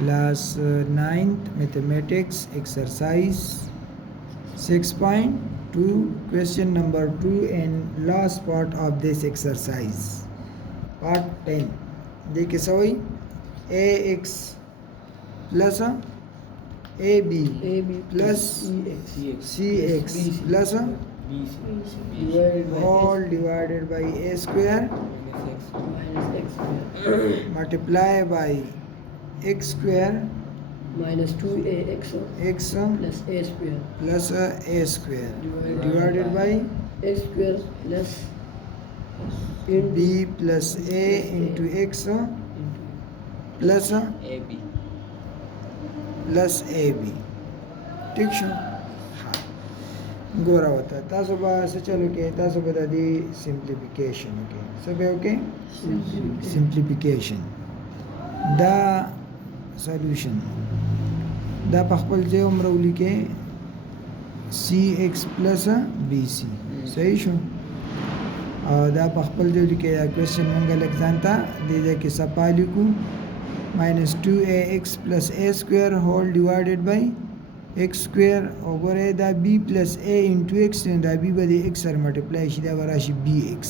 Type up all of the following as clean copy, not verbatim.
Class 9th Mathematics exercise 6.2 question number 2 and last part of this exercise part 10 देखिए सवई ax plus ab plus cx plus all divided by a square multiply by x square minus 2ax x plus a square plus a square divided by x square plus b plus a into x plus AB plus ab ठीक शो हाँ गोरा होता है तासो बा से चलो के तासो बता दी सिंप्लीफिकेशन ओके सब है ओके सिंप्लीफिकेशन दा सॉल्यूशन दा पखपल जे उम्रौली के cx plus bc सही शो और दा पखपल जो लिखे क्वेश्चन मंगल एग्जांता दे दे के सपाली को minus 2ax plus a square whole divided by x square over दा b plus a into x दा b by the x sir multiply she दा वराशी bx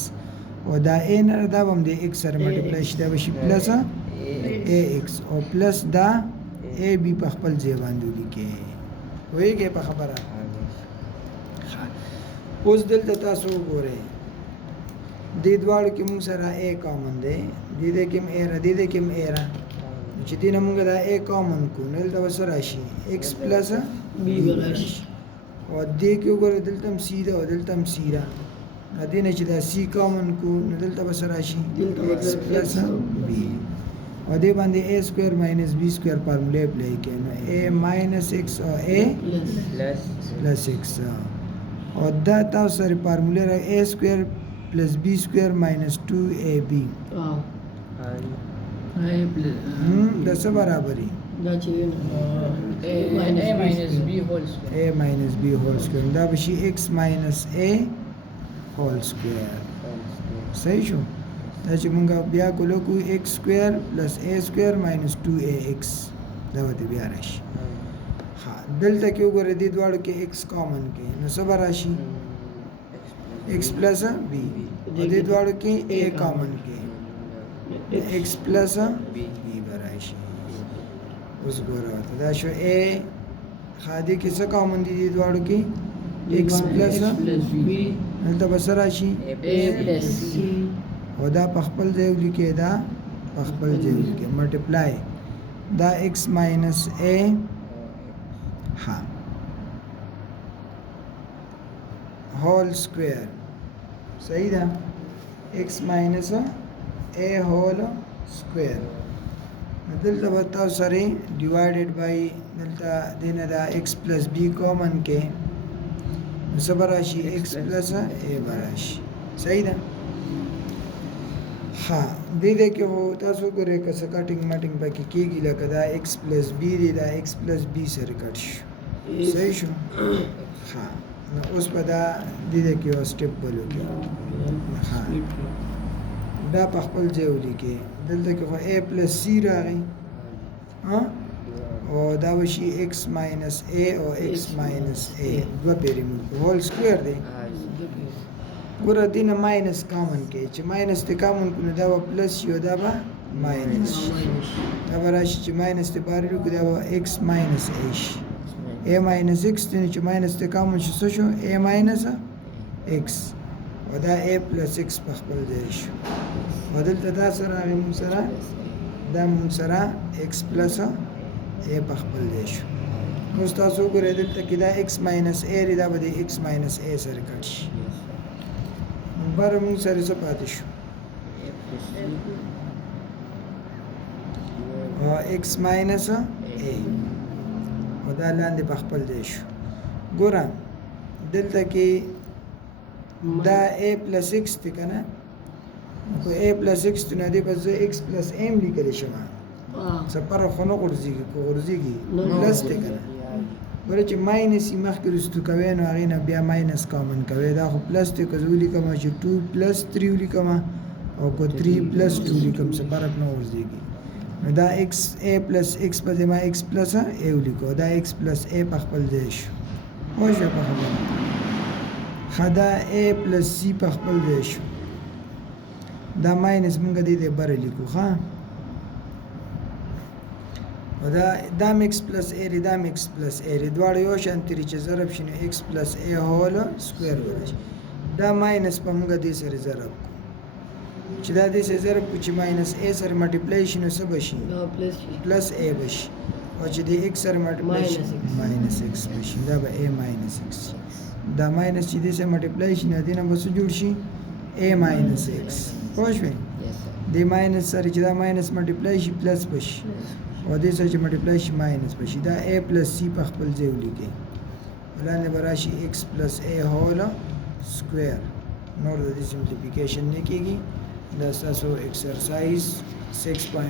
और दा a नर दा बम दे x सर multiply शी दा वशी plus ax और plus दा a b पखपल जेबान दूली के वही के पखबरा उस दिल तता सो गोरे दीदवाड़ के मुंग सरा a कॉमन दे दीदे किम एरा चिती नमुंग दा a कॉमन को नल दा वसराशी x plus b बराश और दे के ऊपर दिलतम सीधा और दिलतम सीधा नदी ने चिदा c कॉमन को नदल दा वसराशी x plus b और दे बांधे a square minus b square फार्मूले अप्लाई किया ना a माइनस x और a प्लस x और दा ता सारे फार्मूले रहा a square plus b square minus 2ab दस बराबरी दा चाहिए ना a minus b whole square a minus b whole square दा बशी x minus a whole square सही शो ताकि मुंगा बिया को लोगो x square plus a square minus 2ax दावते बिया राशि हाँ दिल तक क्यों करे दीदवाड़ के x कॉमन के न सब राशि x plus b और दीदवाड़ के a कॉमन के x plus b बराशी उस गोरा होता दाशो a खादी किस कॉमन दी दीदवाड़ की x plus b नलता बसराशी a plus c और दा पखपल जेवली के दा पखपल जेवली के मल्टीप्लाई दा x माइनस a हाँ होल स्क्वायर सही था x minus a whole square दिल तो बताओ सरे डिवाइडेड बाई दिलता देने दा x प्लस b कॉमन के सब राशि x प्लस a बराशि सही था हाँ दे दे के हो तासो करे कस कटिंग मटिंग बाकी की गिला कदा x प्लस b दे दा x plus b sir cut सही शो हाँ न उस पदा दे दे के हो स्टेप बोलो के हाँ दा पखपल जेवली के दिल तक हो a प्लस c रह गई हाँ और दा वशी x माइनस a और x माइनस a दो पेरी मुल्क होल स्क्वायर दे गुरा दिन माइनस कॉमन के च माइनस ते कॉमन को दावा प्लस यो दावा माइनस दावा राशि च माइनस ते बारे को दावा x minus a minus x ते च माइनस ते common show show a minus x और दा a प्लस x पखपल देश बदल तदा सरा हम सरा दा मुसरा x प्लस a पखपल देश मुस्तासो को रेदल तक दा x माइनस a दा बदे x minus a sir cut बारह मुंग सारे सब आतिश और x माइनस a और दालान दे पखपल देश गोरा दिल तक दा a प्लस x तक ना को a प्लस x तो नदी बस x प्लस m लिखे शमा सब पर खनो कुर्सी की प्लस तक ना ورچ माइनस مخکې رستو کوي نو هغې نه بیا ماینس کامن کوي دا خو پلس دی که زه ولیکم چې 2 + 3 ولیکم او که 3 + 2 لیکم څه فرق نه ورځيږي نو دا ایکس ا پلس ایکس په ځای ما ایکس پلس ا ولیکو دا ایکس پلس ا په خپل ځای شو پوه شوې په خبره ښه دا ا پلس سی په خپل ځای شو دا ماینس مونږ دې بره لیکو ښه او دا ایکس پلس ا دی دا ایکس پلس ا دی دواړه یو شان تیري چې ضرب شي نو ایکس پلس ا هول سکویر ورشي دا ماینس په مونږ دې سره ضرب کو چې دا دې سره ضرب کو چې ماینس ا سره ملټیپلای شي نو څه بشي پلس ا بشي او چې دې ایکس سره ملټیپلای شي ماینس ایکس بشي دا به ا ماینس ایکس دا ماینس چې دې سره ملټیپلای شي نه دې نه به څه جوړ شي ا ماینس ایکس پوه شوې دې ماینس سره چې دا ماینس ملټیپلای شي پلس بشي او دې سره چې ملټیپلای شي ماینس بشي دا ا پلس سی په خپل ځای ولیکئ ولاندې به راشي ایکس پلس ا هول سکویر نور د دې سمپلیفیکیشن نه کېږي دا ستاسو ایکسرسایز 6.